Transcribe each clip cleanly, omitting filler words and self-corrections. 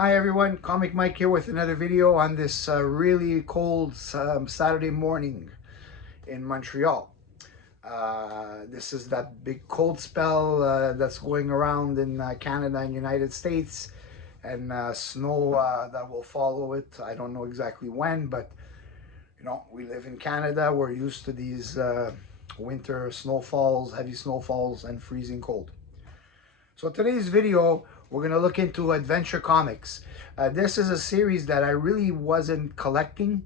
Hi everyone, Comic Mike here with another video on this really cold Saturday morning in Montreal. This is that big cold spell that's going around in Canada and United States, and snow that will follow it. I don't know exactly when, but you know, we live in Canada. We're used to these winter snowfalls, heavy snowfalls, and freezing cold. So today's video, we're going to look into Adventure Comics. This is a series that I really wasn't collecting,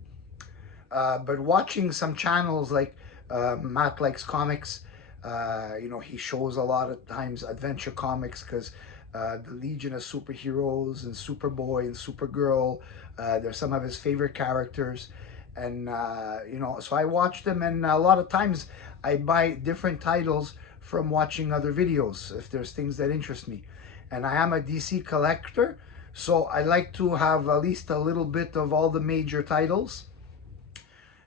but watching some channels like Matt Likes Comics, you know, he shows a lot of times Adventure Comics because the Legion of Superheroes and Superboy and Supergirl, they're some of his favorite characters. And, you know, so I watch them, and a lot of times I buy different titles from watching other videos if there's things that interest me. And I am a DC collector, so I like to have at least a little bit of all the major titles.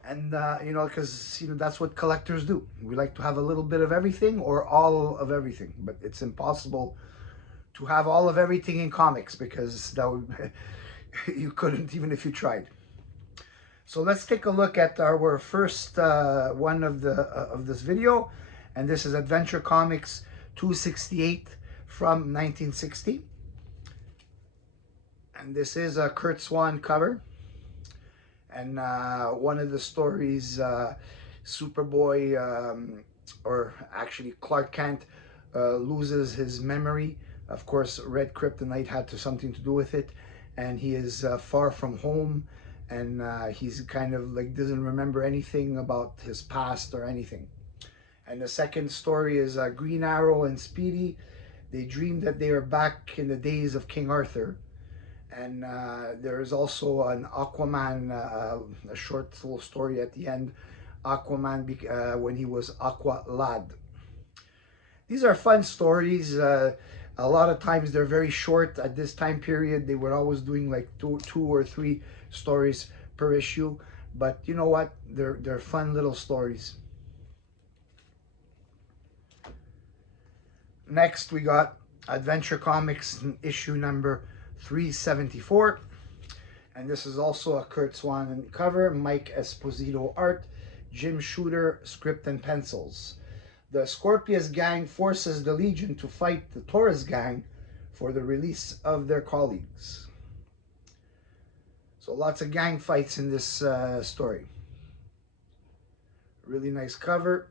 And you know, because you know that's what collectors do. We like to have a little bit of everything or all of everything, but it's impossible to have all of everything in comics because that would you couldn't even if you tried. So let's take a look at our first one of this video, and this is Adventure Comics 268 from 1960, and this is a Curt Swan cover. And one of the stories, Superboy, or actually Clark Kent, loses his memory. Of course, Red Kryptonite had something to do with it, and he is far from home, and he's kind of like doesn't remember anything about his past or anything. And the second story is Green Arrow and Speedy. They dream that they are back in the days of King Arthur. And there is also an Aquaman, a short little story at the end, Aquaman when he was Aqua Lad. These are fun stories. A lot of times they're very short. At this time period, they were always doing like two or three stories per issue. But you know what? They're fun little stories. Next, we got Adventure Comics issue number 374. And this is also a Curt Swan cover, Mike Esposito art, Jim Shooter script and pencils. The Scorpius gang forces the Legion to fight the Taurus gang for the release of their colleagues. So lots of gang fights in this story. Really nice cover.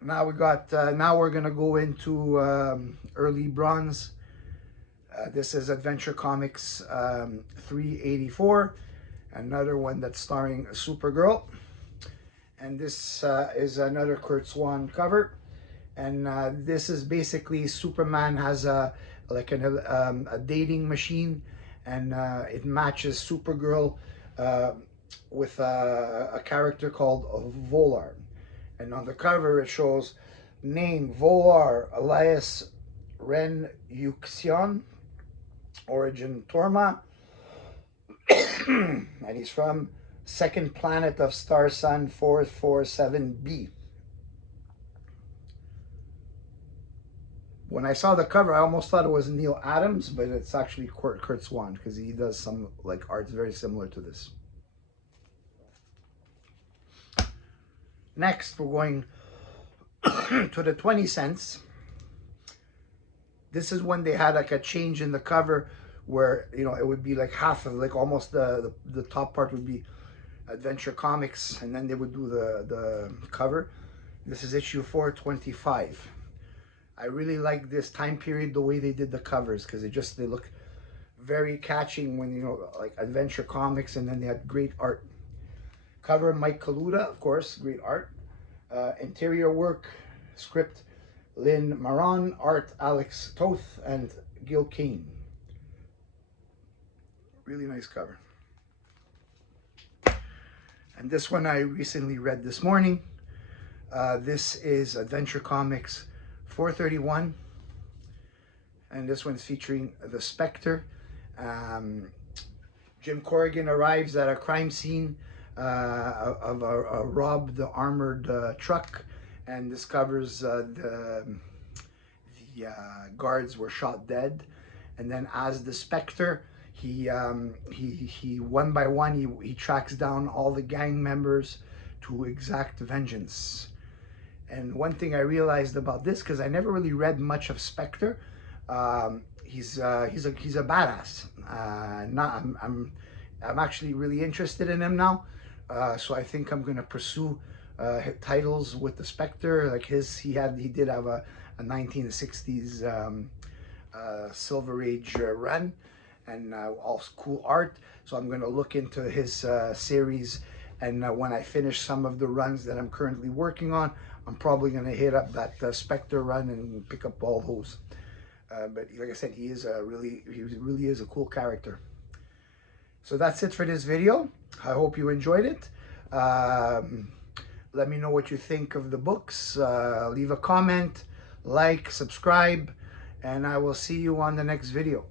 Now we got. Now we're gonna go into early bronze. This is Adventure Comics 384, another one that's starring Supergirl. And this is another Curt Swan cover. And this is basically Superman has a dating machine, and it matches Supergirl with a character called Volar. And on the cover it shows name Volar Elias Ren Yuxion, origin Torma, and he's from second planet of star sun 447b. When I saw the cover, I almost thought it was Neil Adams, but it's actually Curt Swan because he does some like art very similar to this. Next, we're going to the 20 cents. This is when they had like a change in the cover where, you know, it would be like half of, like almost the top part would be Adventure Comics, and then they would do the cover. This is issue 425. I really like this time period, the way they did the covers, because they look very catching when, you know, like Adventure Comics, and then they had great art. Cover Mike Kaluta, of course, great art. Interior work, script Lynn Maron, art Alex Toth and Gil Kane. Really nice cover. And this one I recently read this morning. This is Adventure Comics 431. And this one's featuring the Spectre. Jim Corrigan arrives at a crime scene of a robbed armored truck, and discovers guards were shot dead, and then as the Spectre, he one by one he tracks down all the gang members to exact vengeance. And one thing I realized about this, because I never really read much of Spectre, he's a badass. Not I'm actually really interested in him now. So I think I'm gonna pursue titles with the Spectre. Like he did have a 1960s Silver Age run, and all cool art. So I'm gonna look into his series, and when I finish some of the runs that I'm currently working on, I'm probably gonna hit up that Spectre run and pick up all those. But like I said, he really is a cool character. So that's it for this video. I hope you enjoyed it. Let me know what you think of the books. Leave a comment, like, subscribe, and I will see you on the next video.